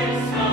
Christmas.